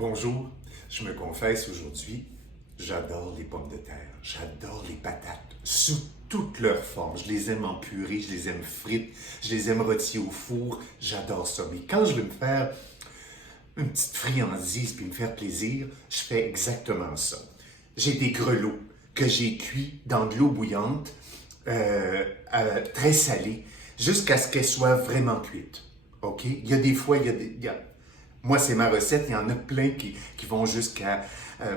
Bonjour, je me confesse aujourd'hui, j'adore les pommes de terre, j'adore les patates, sous toutes leurs formes. Je les aime en purée, je les aime frites, je les aime rôties au four, j'adore ça. Mais quand je veux me faire une petite friandise puis me faire plaisir, je fais exactement ça. J'ai des grelots que j'ai cuits dans de l'eau bouillante, très salée, jusqu'à ce qu'elles soient vraiment cuites. OK? Il y a des fois, moi, c'est ma recette. Il y en a plein qui vont jusqu'à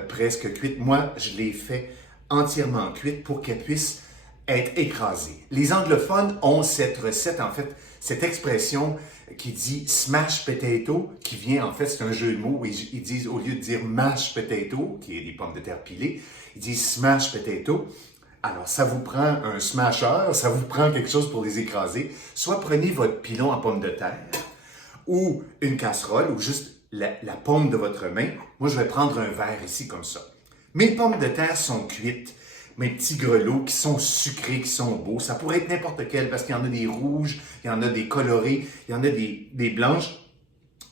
presque cuites. Moi, je les fais entièrement cuites pour qu'elles puissent être écrasées. Les anglophones ont cette recette, en fait, cette expression qui dit smash potato, qui vient, en fait, c'est un jeu de mots. Ils disent, au lieu de dire mash potato, qui est des pommes de terre pilées, ils disent smash potato. Alors, ça vous prend un smasher, ça vous prend quelque chose pour les écraser. Soit prenez votre pilon en pommes de terre, ou une casserole, ou juste la paume de votre main. Moi, je vais prendre un verre ici comme ça. Mes pommes de terre sont cuites. Mes petits grelots qui sont sucrés, qui sont beaux. Ça pourrait être n'importe quel parce qu'il y en a des rouges, il y en a des colorés, il y en a des blanches.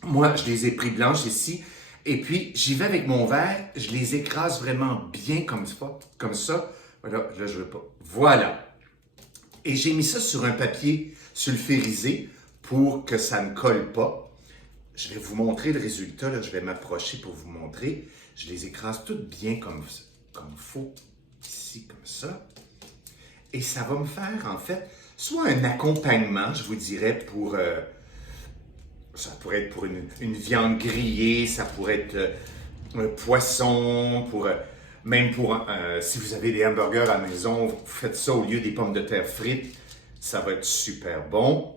Moi, je les ai pris blanches ici. Et puis, j'y vais avec mon verre. Je les écrase vraiment bien comme ça. Comme ça. Voilà, là, je veux pas. Voilà. Et j'ai mis ça sur un papier sulfurisé pour que ça ne colle pas. Je vais vous montrer le résultat. Là. Je vais m'approcher pour vous montrer. Je les écrase toutes bien comme il faut. Ici, comme ça. Et ça va me faire, en fait, soit un accompagnement, je vous dirais, pour... ça pourrait être pour une viande grillée, ça pourrait être un poisson, même pour... si vous avez des hamburgers à la maison, vous faites ça au lieu des pommes de terre frites. Ça va être super bon.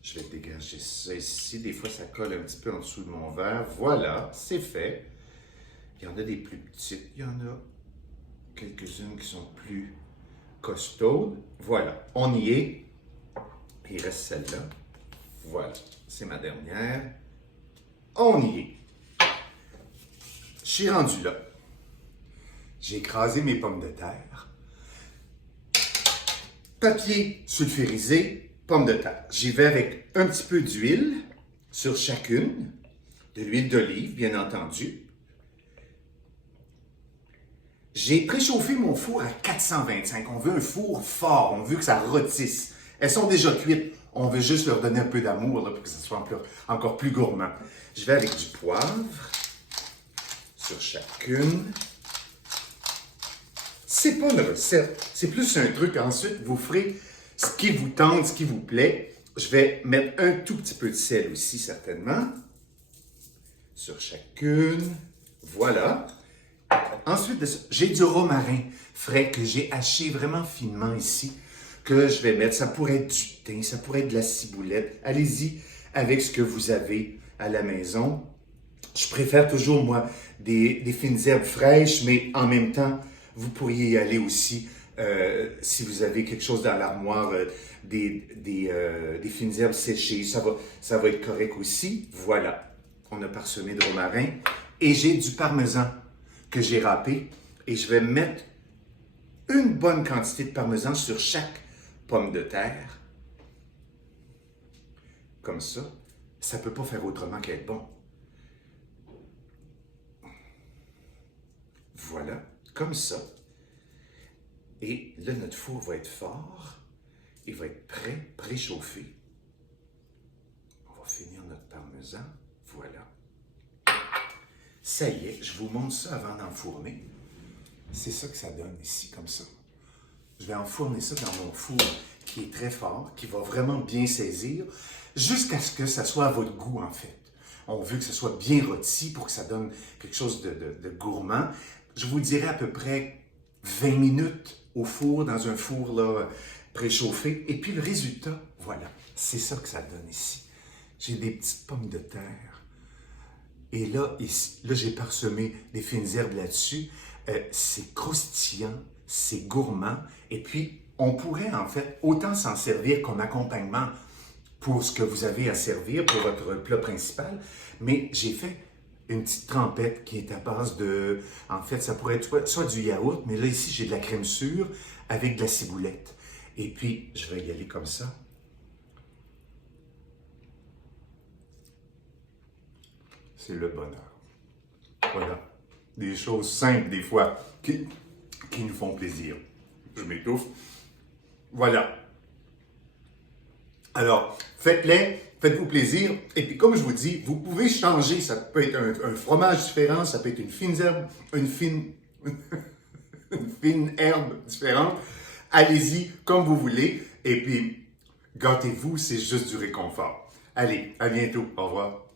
Je vais dégager ça ici. Des fois, ça colle un petit peu en dessous de mon verre. Voilà, c'est fait. Il y en a des plus petites. Il y en a quelques-unes qui sont plus costaudes. Voilà, on y est. Il reste celle-là. Voilà, c'est ma dernière. On y est. Je suis rendu là. J'ai écrasé mes pommes de terre. Papier sulfurisé, pommes de terre. J'y vais avec un petit peu d'huile sur chacune. De l'huile d'olive, bien entendu. J'ai préchauffé mon four à 425. On veut un four fort, on veut que ça rôtisse. Elles sont déjà cuites. On veut juste leur donner un peu d'amour pour que ça soit encore plus gourmand. Je vais avec du poivre sur chacune. C'est pas une recette, c'est plus un truc. Ensuite, vous ferez ce qui vous tente, ce qui vous plaît. Je vais mettre un tout petit peu de sel aussi, certainement. Sur chacune. Voilà. Ensuite, j'ai du romarin frais que j'ai haché vraiment finement ici, que je vais mettre. Ça pourrait être du thym, ça pourrait être de la ciboulette. Allez-y avec ce que vous avez à la maison. Je préfère toujours, moi, des fines herbes fraîches, mais en même temps, vous pourriez y aller aussi si vous avez quelque chose dans l'armoire, des fines herbes séchées. Ça va être correct aussi. Voilà, on a parsemé de romarin. Et j'ai du parmesan que j'ai râpé et je vais mettre une bonne quantité de parmesan sur chaque pomme de terre. Comme ça. Ça ne peut pas faire autrement qu'être bon. Voilà, comme ça. Et là, notre four va être fort. Il va être prêt, préchauffé. On va finir notre parmesan. Voilà. Ça y est, je vous montre ça avant d'enfourner. C'est ça que ça donne ici, comme ça. Je vais enfourner ça dans mon four qui est très fort, qui va vraiment bien saisir, jusqu'à ce que ça soit à votre goût, en fait. On veut que ça soit bien rôti pour que ça donne quelque chose de gourmand. Je vous dirais à peu près 20 minutes au four, dans un four là, préchauffé. Et puis le résultat, voilà, c'est ça que ça donne ici. J'ai des petites pommes de terre. Et là, j'ai parsemé des fines herbes là-dessus. C'est croustillant, c'est gourmand. Et puis, on pourrait en fait autant s'en servir comme accompagnement pour ce que vous avez à servir pour votre plat principal. Mais j'ai fait une petite trempette qui est à base de... En fait, ça pourrait être soit du yaourt, mais là, ici, j'ai de la crème sûre avec de la ciboulette. Et puis, je vais y aller comme ça. C'est le bonheur. Voilà. Des choses simples, des fois, qui nous font plaisir. Je m'étouffe. Voilà. Alors, faites-les, faites-vous plaisir. Et puis, comme je vous dis, vous pouvez changer. Ça peut être un fromage différent, ça peut être une fine herbe, une fine herbe différente. Allez-y comme vous voulez. Et puis, gâtez-vous, c'est juste du réconfort. Allez, à bientôt. Au revoir.